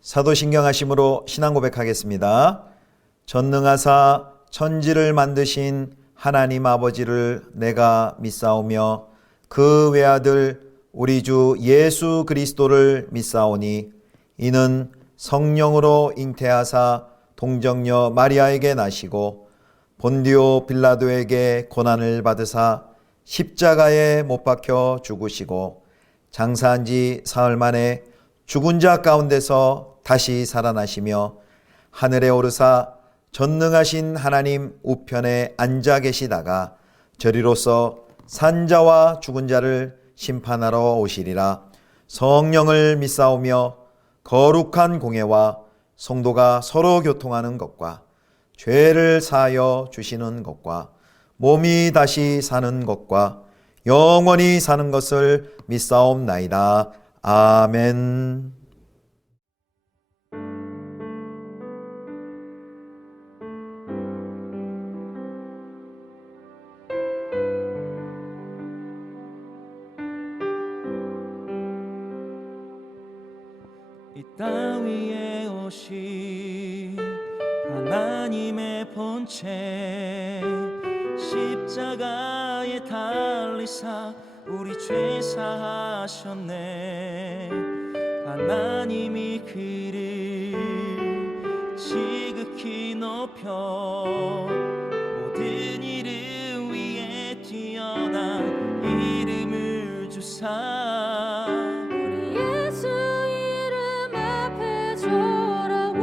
사도신경하심으로 신앙 고백하겠습니다. 전능하사 천지를 만드신 하나님 아버지를 내가 믿사오며 그 외아들 우리 주 예수 그리스도를 믿사오니 이는 성령으로 잉태하사 동정녀 마리아에게 나시고 본디오 빌라도에게 고난을 받으사 십자가에 못 박혀 죽으시고 장사한 지 사흘 만에 죽은 자 가운데서 다시 살아나시며 하늘에 오르사 전능하신 하나님 우편에 앉아 계시다가 저리로서 산자와 죽은 자를 심판하러 오시리라. 성령을 믿사오며 거룩한 공회와 성도가 서로 교통하는 것과 죄를 사하여 주시는 것과 몸이 다시 사는 것과 영원히 사는 것을 믿사옵나이다. 아멘. 이 땅 위에 오신 하나님의 본체 십자가에 달리사 우리 죄 사하셨네. 하나님이 그를 지극히 높여 모든 이름 위에 뛰어난 이름을 주사 우리 예수 이름 앞에 절하고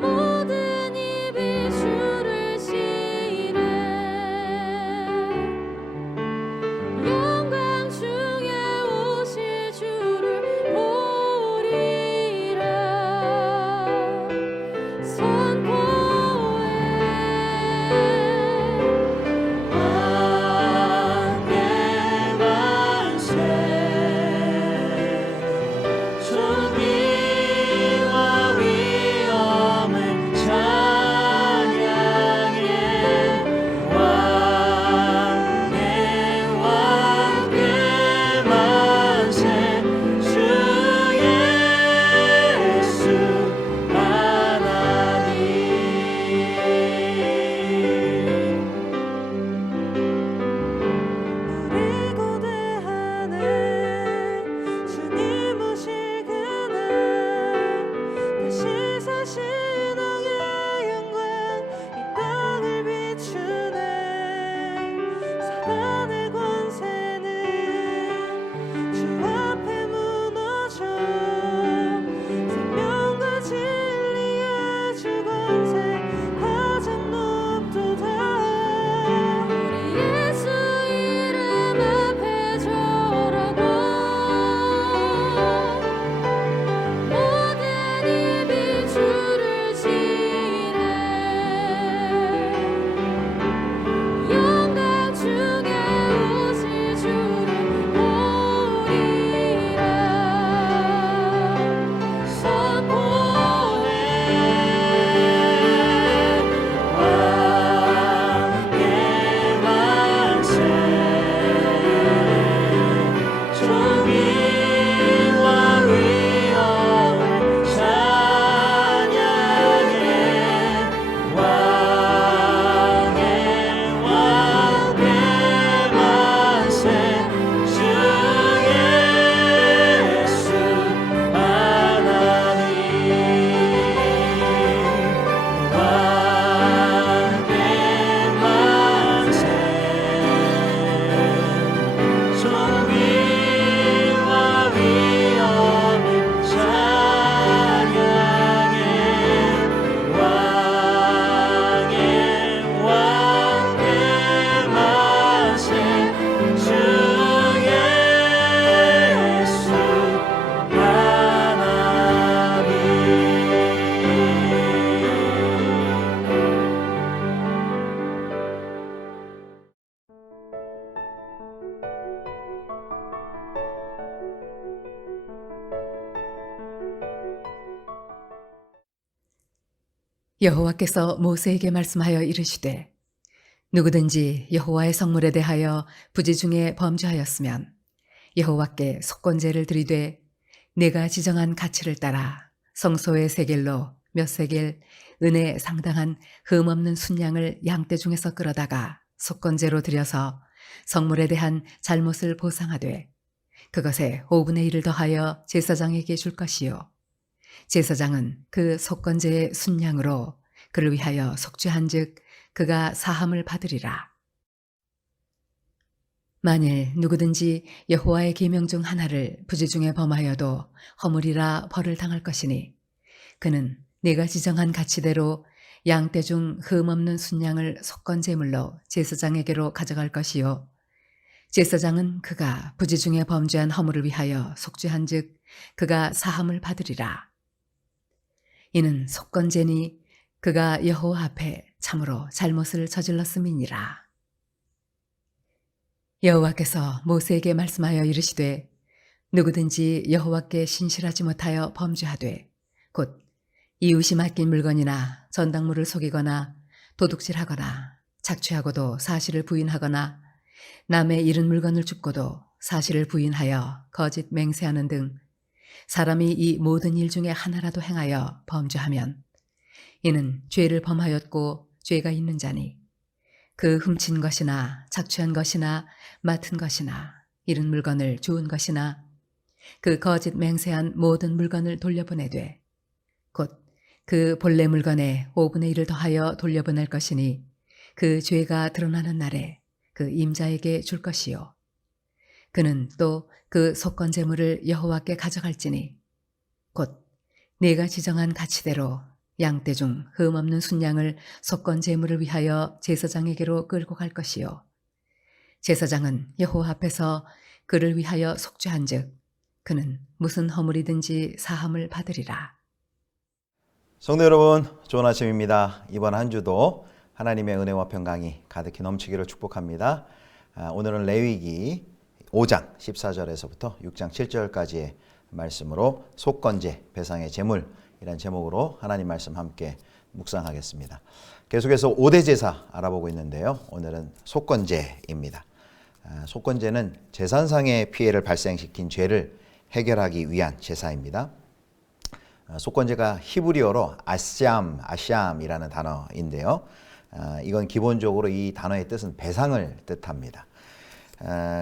모든 입이 주를 시래. 영광 중에 오실 주를 보리라. 선포해 왕의 만세 존귀와 위엄을 찬양해. 왕의 만세 주 예수 하나님. 우리 고대하네 주님 오시그날 다시 사신 왕의 영광 이 땅을 비추네. 사단의 권세는 주 앞에 무너져 생명과 진리의 주 권세 가장 높도다. 우리 예수 이름 앞에 절하고 모든 입이 주를 지래. 영광 중에 오실 주를 보리라. 선포해 왕의 만세 존귀와 위엄을 찬양해. 왕의 만세 주 예수 하나님. 왕의 만세 존귀와 위엄을 찬양해. 왕의 만세 주 예수 하나님. 여호와께서 모세에게 말씀하여 이르시되 누구든지 여호와의 성물에 대하여 부지 중에 범죄하였으면 여호와께 속건제를 드리되 내가 지정한 가치를 따라 성소의 세겔로 몇 세겔 은에 상당한 흠없는 순양을 양떼 중에서 끌어다가 속건제로 들여서 성물에 대한 잘못을 보상하되 그것에 5분의 1을 더하여 제사장에게 줄 것이요 제사장은 그 속건제의 순양으로 그를 위하여 속죄한즉 그가 사함을 받으리라. 만일 누구든지 여호와의 계명 중 하나를 부지 중에 범하여도 허물이라 벌을 당할 것이니 그는 내가 지정한 가치대로 양떼 중 흠없는 순양을 속건제물로 제사장에게로 가져갈 것이요 제사장은 그가 부지 중에 범죄한 허물을 위하여 속죄한즉 그가 사함을 받으리라. 이는 속건제니 그가 여호와 앞에 참으로 잘못을 저질렀음이니라. 여호와께서 모세에게 말씀하여 이르시되 누구든지 여호와께 신실하지 못하여 범죄하되 곧 이웃이 맡긴 물건이나 전당물을 속이거나 도둑질하거나 착취하고도 사실을 부인하거나 남의 잃은 물건을 줍고도 사실을 부인하여 거짓 맹세하는 등 사람이 이 모든 일 중에 하나라도 행하여 범죄하면 이는 죄를 범하였고 죄가 있는 자니 그 훔친 것이나 착취한 것이나 맡은 것이나 잃은 물건을 주운 것이나 그 거짓 맹세한 모든 물건을 돌려보내되 곧 그 본래 물건에 5분의 1을 더하여 돌려보낼 것이니 그 죄가 드러나는 날에 그 임자에게 줄 것이요 그는 또 그 속건제물을 여호와께 가져갈지니 곧 내가 지정한 가치대로 양떼 중 흠없는 순양을 속건제물을 위하여 제사장에게로 끌고 갈 것이요 제사장은 여호와 앞에서 그를 위하여 속죄한즉 그는 무슨 허물이든지 사함을 받으리라. 성도 여러분, 좋은 아침입니다. 이번 한 주도 하나님의 은혜와 평강이 가득히 넘치기를 축복합니다. 오늘은 레위기 5장 14절에서부터 6장 7절까지의 말씀으로 속건제, 배상의 제물이라는 제목으로 하나님 말씀 함께 묵상하겠습니다. 계속해서 5대 제사 알아보고 있는데요. 오늘은 속건제입니다. 속건제는 재산상의 피해를 발생시킨 죄를 해결하기 위한 제사입니다. 속건제가 히브리어로 아샴이라는 단어인데요. 이건 기본적으로 이 단어의 뜻은 배상을 뜻합니다.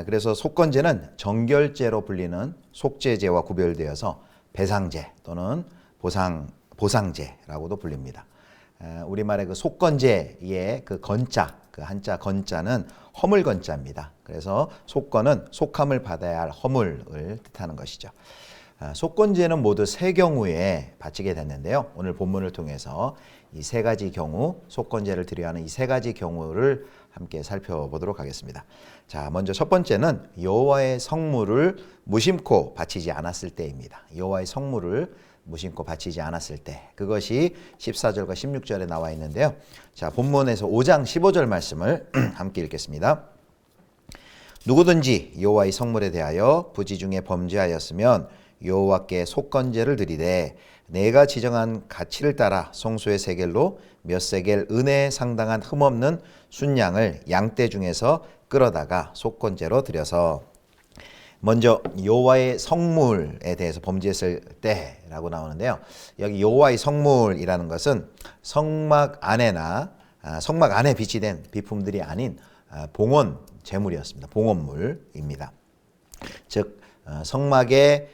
그래서 속건제는 정결제로 불리는 속죄제와 구별되어서 배상제 또는 보상제라고도 불립니다. 우리말의 그 속건제의 그 건자, 그 한자 건자는 허물 건자입니다. 그래서 속건은 속함을 받아야 할 허물을 뜻하는 것이죠. 속건제는 모두 세 경우에 바치게 됐는데요. 오늘 본문을 통해서 이 세 가지 경우, 속건제를 드려야 하는 이 세 가지 경우를 함께 살펴보도록 하겠습니다. 자, 먼저 첫 번째는 여호와의 성물을 무심코 바치지 않았을 때입니다. 여호와의 성물을 무심코 바치지 않았을 때, 그것이 14절과 16절에 나와 있는데요. 자, 본문에서 5장 15절 말씀을 함께 읽겠습니다. 누구든지 여호와의 성물에 대하여 부지 중에 범죄하였으면 여호와께 속건제를 드리되 내가 지정한 가치를 따라 성소의 세겔로 몇 세겔 은에 상당한 흠없는 순양을 양떼 중에서 끌어다가 속건제로 드려서, 먼저 여호와의 성물에 대해서 범죄했을 때라고 나오는데요. 여기 여호와의 성물이라는 것은 성막 안에 비치된 비품들이 아닌 봉헌 제물이었습니다. 봉헌물입니다. 즉 성막에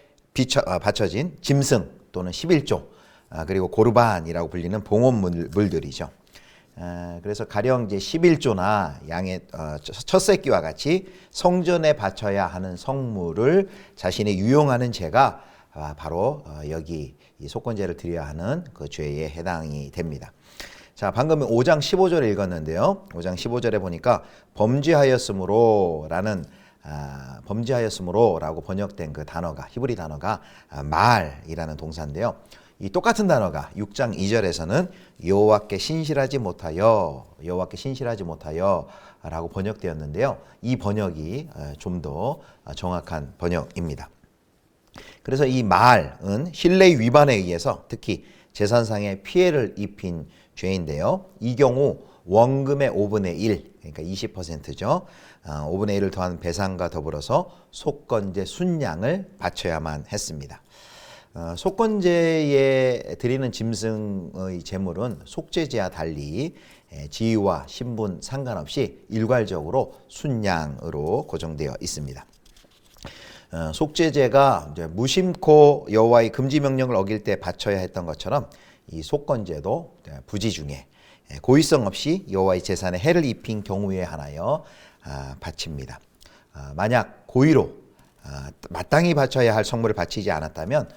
바쳐진 짐승 또는 11조 그리고 고르반이라고 불리는 봉헌물들이죠. 그래서 가령 이제 11조나 양의 첫 새끼와 같이 성전에 바쳐야 하는 성물을 자신이 유용하는 죄가 바로 여기 이 속건제를 드려야 하는 그 죄에 해당이 됩니다. 자, 방금 5장 15절을 읽었는데요. 5장 15절에 보니까 범죄하였으므로라는 범죄하였으므로라고 번역된 그 단어가, 히브리 단어가 말이라는 동사인데요. 이 똑같은 단어가 6장 2절에서는 여호와께 신실하지 못하여 라고 번역되었는데요. 이 번역이 좀 더 정확한 번역입니다. 그래서 이 말은 신뢰 위반에 의해서 특히 재산상의 피해를 입힌 죄인데요. 이 경우 원금의 5분의 1, 그러니까 20%죠. 5분의 1을 더한 배상과 더불어서 속건제 순양을 바쳐야만 했습니다. 속건제에 드리는 짐승의 제물은 속죄제와 달리 지위와 신분 상관없이 일괄적으로 순양으로 고정되어 있습니다. 속죄제가 이제 무심코 여호와의 금지 명령을 어길 때 바쳐야 했던 것처럼 이 속건제도 부지 중에 고의성 없이 여호와의 제산에 해를 입힌 경우에 하나여 바칩니다. 만약 고의로 마땅히 바쳐야 할 성물을 바치지 않았다면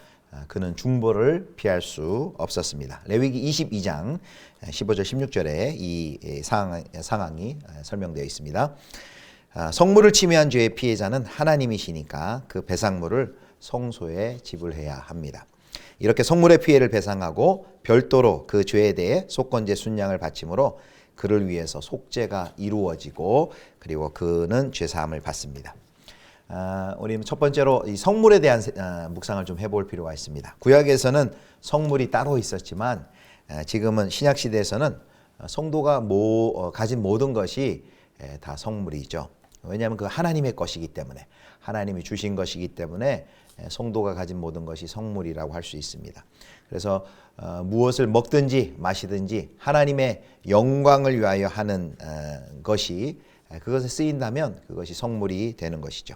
그는 중보를 피할 수 없었습니다. 레위기 22장 15절 16절에 이 상황이 설명되어 있습니다. 성물을 침해한 죄의 피해자는 하나님이시니까 그 배상물을 성소에 지불해야 합니다. 이렇게 성물의 피해를 배상하고 별도로 그 죄에 대해 속건제 순양을 바침으로 그를 위해서 속죄가 이루어지고 그리고 그는 죄사함을 받습니다. 우리 첫 번째로 이 성물에 대한 묵상을 좀 해볼 필요가 있습니다. 구약에서는 성물이 따로 있었지만 지금은 신약 시대에서는 성도가 가진 모든 것이 다 성물이죠. 왜냐하면 그 하나님의 것이기 때문에, 하나님이 주신 것이기 때문에 성도가 가진 모든 것이 성물이라고 할 수 있습니다. 그래서 무엇을 먹든지 마시든지 하나님의 영광을 위하여 하는 것이 그것에 쓰인다면 그것이 성물이 되는 것이죠.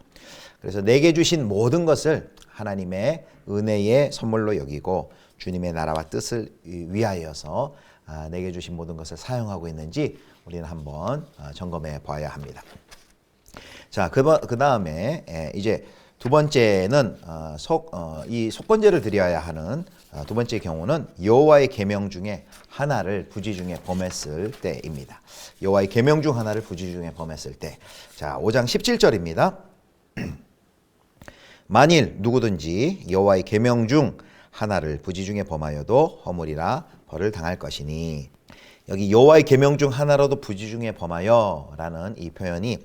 그래서 내게 주신 모든 것을 하나님의 은혜의 선물로 여기고 주님의 나라와 뜻을 위하여서 내게 주신 모든 것을 사용하고 있는지 우리는 한번 점검해 봐야 합니다. 자, 그 다음에 이제 두 번째는 이 속건제를 드려야 하는 두 번째 경우는 여호와의 계명 중에 하나를 부지 중에 범했을 때입니다. 여호와의 계명 중 하나를 부지 중에 범했을 때. 자, 5장 17절입니다. 만일 누구든지 여호와의 계명 중 하나를 부지 중에 범하여도 허물이라 벌을 당할 것이니. 여기 여호와의 계명 중 하나라도 부지 중에 범하여라는 이 표현이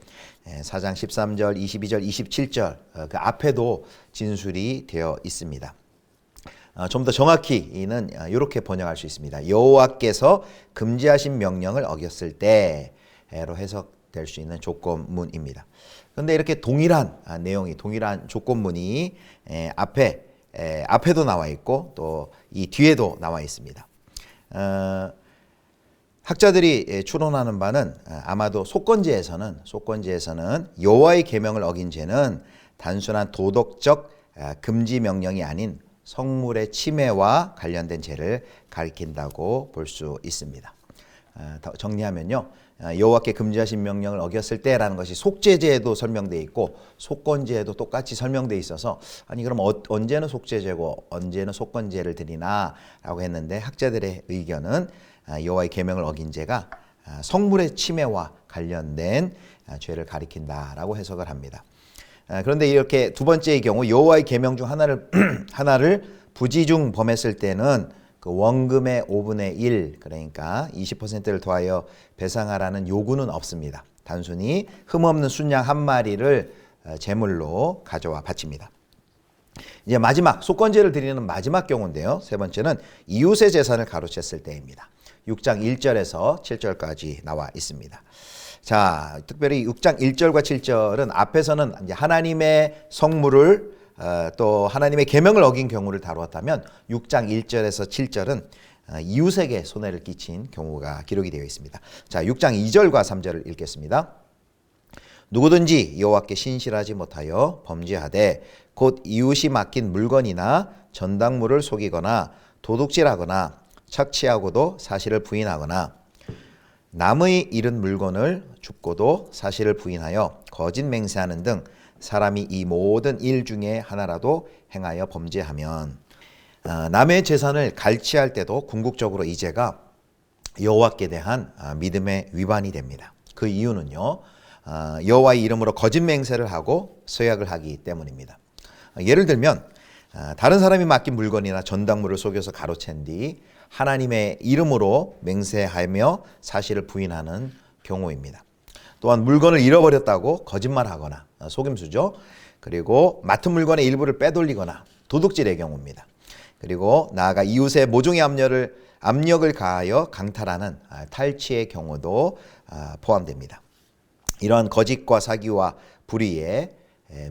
4장 13절, 22절, 27절 그 앞에도 진술이 되어 있습니다. 좀 더 정확히는 이렇게 번역할 수 있습니다. 여호와께서 금지하신 명령을 어겼을 때로 해석될 수 있는 조건문입니다. 그런데 이렇게 동일한 내용이, 동일한 조건문이 앞에도 나와 있고 또 이 뒤에도 나와 있습니다. 학자들이 추론하는 바는 아마도 속건제에서는 여호와의 계명을 어긴 죄는 단순한 도덕적 금지 명령이 아닌 성물의 침해와 관련된 죄를 가리킨다고 볼 수 있습니다. 정리하면요, 여호와께 금지하신 명령을 어겼을 때라는 것이 속죄죄에도 설명되어 있고 속건죄에도 똑같이 설명되어 있어서 아니 그럼 언제는 속죄죄고 언제는 속건죄를 드리나라고 했는데 학자들의 의견은 여호와의 계명을 어긴 죄가 성물의 침해와 관련된 죄를 가리킨다라고 해석을 합니다. 그런데 이렇게 두 번째의 경우 여호와의 계명 중 하나를 부지 중 범했을 때는 그 원금의 5분의 1 그러니까 20%를 더하여 배상하라는 요구는 없습니다. 단순히 흠없는 순양 한 마리를 제물로 가져와 바칩니다. 이제 마지막 속건제를 드리는 마지막 경우인데요. 세 번째는 이웃의 재산을 가로챘을 때입니다. 6장 1절에서 7절까지 나와 있습니다. 자, 특별히 6장 1절과 7절은 앞에서는 이제 하나님의 성물을 또 하나님의 계명을 어긴 경우를 다루었다면 6장 1절에서 7절은 이웃에게 손해를 끼친 경우가 기록이 되어 있습니다. 자, 6장 2절과 3절을 읽겠습니다. 누구든지 여호와께 신실하지 못하여 범죄하되 곧 이웃이 맡긴 물건이나 전당물을 속이거나 도둑질하거나 착취하고도 사실을 부인하거나 남의 잃은 물건을 줍고도 사실을 부인하여 거짓 맹세하는 등 사람이 이 모든 일 중에 하나라도 행하여 범죄하면 남의 재산을 갈취할 때도 궁극적으로 이 죄가 여호와께 대한 믿음의 위반이 됩니다. 그 이유는요, 여호와의 이름으로 거짓 맹세를 하고 서약을 하기 때문입니다. 예를 들면 다른 사람이 맡긴 물건이나 전당물을 속여서 가로챈 뒤 하나님의 이름으로 맹세하며 사실을 부인하는 경우입니다. 또한 물건을 잃어버렸다고 거짓말하거나 속임수죠. 그리고 맡은 물건의 일부를 빼돌리거나 도둑질의 경우입니다. 그리고 나아가 이웃의 모종의 압력을 가하여 강탈하는 탈취의 경우도 포함됩니다. 이러한 거짓과 사기와 불의에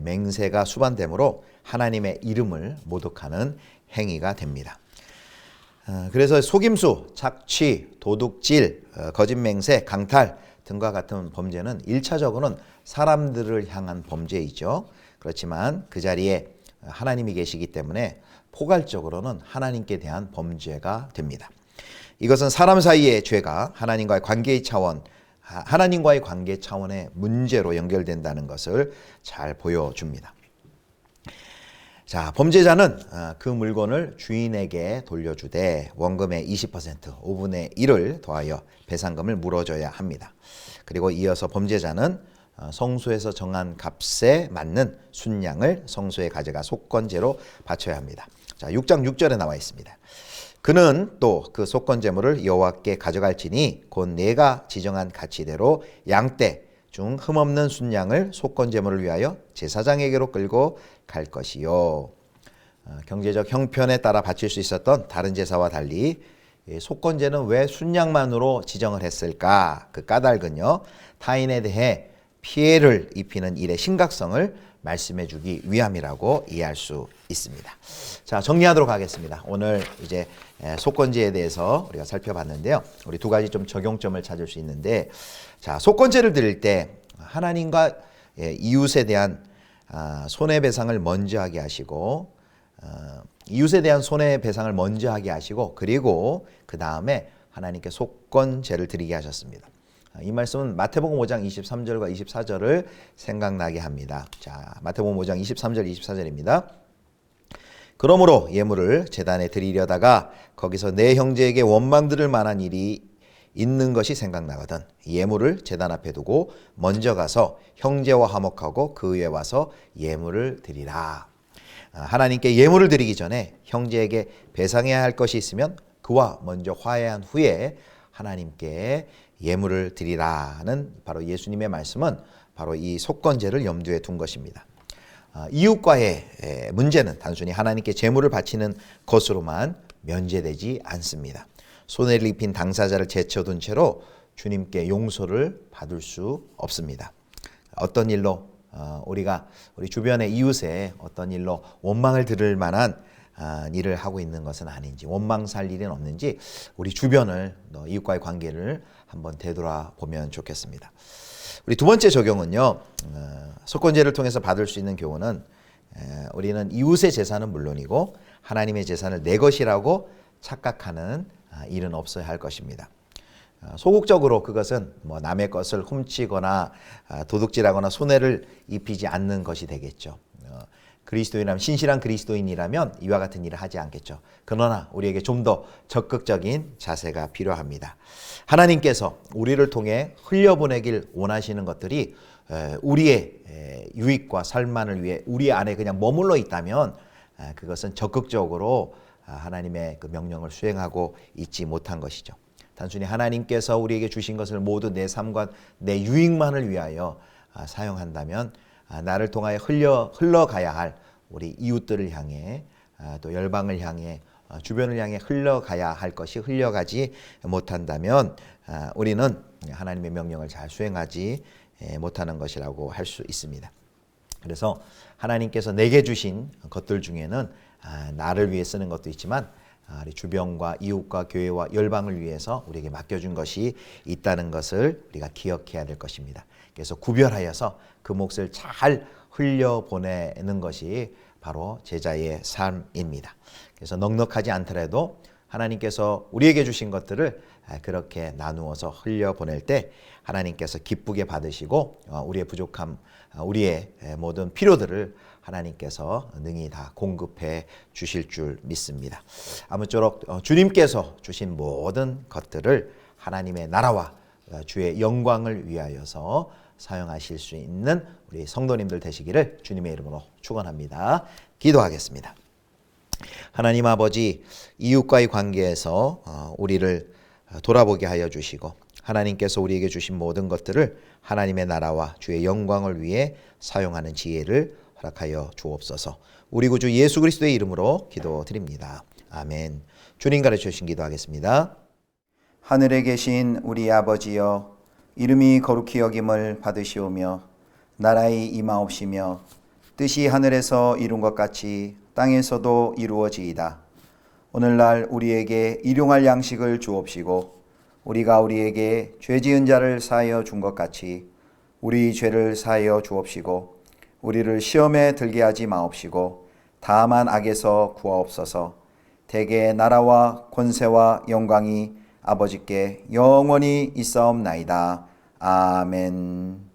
맹세가 수반되므로 하나님의 이름을 모독하는 행위가 됩니다. 그래서 속임수, 착취, 도둑질, 거짓 맹세, 강탈 등과 같은 범죄는 1차적으로는 사람들을 향한 범죄이죠. 그렇지만 그 자리에 하나님이 계시기 때문에 포괄적으로는 하나님께 대한 범죄가 됩니다. 이것은 사람 사이의 죄가 하나님과의 관계 차원의 문제로 연결된다는 것을 잘 보여줍니다. 자, 범죄자는 그 물건을 주인에게 돌려주되 원금의 20%, 5분의 1을 더하여 배상금을 물어줘야 합니다. 그리고 이어서 범죄자는 성소에서 정한 값에 맞는 순양을 성소에 가져가 속건제로 바쳐야 합니다. 자, 6장 6절에 나와 있습니다. 그는 또 그 속건제물을 여호와께 가져갈지니 곧 내가 지정한 가치대로 양떼 중 흠없는 순양을 속건제물을 위하여 제사장에게로 끌고 갈 것이요. 경제적 형편에 따라 바칠 수 있었던 다른 제사와 달리 속건제는 왜 순양만으로 지정을 했을까? 그 까닭은요, 타인에 대해 피해를 입히는 일의 심각성을 말씀해 주기 위함이라고 이해할 수 있습니다. 자, 정리하도록 하겠습니다. 오늘 이제 속건제에 대해서 우리가 살펴봤는데요. 우리 두 가지 좀 적용점을 찾을 수 있는데, 자, 속건제를 드릴 때 하나님과 이웃에 대한 손해배상을 먼저 하게 하시고, 이웃에 대한 손해배상을 먼저 하게 하시고, 그리고 그 다음에 하나님께 속건제를 드리게 하셨습니다. 이 말씀은 마태복음 5장 23절과 24절을 생각나게 합니다. 자, 마태복음 5장 23절 24절입니다. 그러므로 예물을 제단에 드리려다가 거기서 내 형제에게 원망 들을 만한 일이 있는 것이 생각나거든 예물을 제단 앞에 두고 먼저 가서 형제와 화목하고 그 후에 와서 예물을 드리라. 하나님께 예물을 드리기 전에 형제에게 배상해야 할 것이 있으면 그와 먼저 화해한 후에 하나님께 예물을 드리라는 바로 예수님의 말씀은 바로 이 속건제를 염두에 둔 것입니다. 이웃과의 문제는 단순히 하나님께 제물을 바치는 것으로만 면제되지 않습니다. 손해를 입힌 당사자를 제쳐둔 채로 주님께 용서를 받을 수 없습니다. 어떤 일로 우리가 우리 주변의 이웃에 어떤 일로 원망을 들을 만한 일을 하고 있는 것은 아닌지, 원망 살 일은 없는지 우리 주변을 이웃과의 관계를 한번 되돌아보면 좋겠습니다. 우리 두 번째 적용은요, 속건제를 통해서 받을 수 있는 교훈은 우리는 이웃의 재산은 물론이고 하나님의 재산을 내 것이라고 착각하는 일은 없어야 할 것입니다. 소극적으로 그것은 남의 것을 훔치거나 도둑질하거나 손해를 입히지 않는 것이 되겠죠. 그리스도인이라면, 신실한 그리스도인이라면 이와 같은 일을 하지 않겠죠. 그러나 우리에게 좀 더 적극적인 자세가 필요합니다. 하나님께서 우리를 통해 흘려보내길 원하시는 것들이 우리의 유익과 살만을 위해 우리 안에 그냥 머물러 있다면 그것은 적극적으로 하나님의 그 명령을 수행하고 있지 못한 것이죠. 단순히 하나님께서 우리에게 주신 것을 모두 내 삶과 내 유익만을 위하여 사용한다면 나를 통하여 흘러가야 할 우리 이웃들을 향해 또 열방을 향해 주변을 향해 흘러가야 할 것이 흘러가지 못한다면 우리는 하나님의 명령을 잘 수행하지 못하는 것이라고 할 수 있습니다. 그래서 하나님께서 내게 주신 것들 중에는 나를 위해 쓰는 것도 있지만 우리 주변과 이웃과 교회와 열방을 위해서 우리에게 맡겨준 것이 있다는 것을 우리가 기억해야 될 것입니다. 그래서 구별하여서 그 몫을 잘 흘려보내는 것이 바로 제자의 삶입니다. 그래서 넉넉하지 않더라도 하나님께서 우리에게 주신 것들을 그렇게 나누어서 흘려보낼 때 하나님께서 기쁘게 받으시고 우리의 부족함, 우리의 모든 필요들을 하나님께서 능히 다 공급해 주실 줄 믿습니다. 아무쪼록 주님께서 주신 모든 것들을 하나님의 나라와 주의 영광을 위하여서 사용하실 수 있는 우리 성도님들 되시기를 주님의 이름으로 축원합니다. 기도하겠습니다. 하나님 아버지, 이웃과의 관계에서 우리를 돌아보게 하여 주시고 하나님께서 우리에게 주신 모든 것들을 하나님의 나라와 주의 영광을 위해 사용하는 지혜를 허락하여 주옵소서. 우리 구주 예수 그리스도의 이름으로 기도드립니다. 아멘. 주님 가르쳐 주신 기도하겠습니다. 하늘에 계신 우리 아버지여, 이름이 거룩히 여김을 받으시오며 나라의 임하옵시며 뜻이 하늘에서 이룬 것 같이 땅에서도 이루어지이다. 오늘날 우리에게 일용할 양식을 주옵시고 우리가 우리에게 죄 지은 자를 사하여 준 것 같이 우리 죄를 사하여 주옵시고 우리를 시험에 들게 하지 마옵시고 다만 악에서 구하옵소서. 대개 나라와 권세와 영광이 아버지께 영원히 있사옵나이다. 아멘.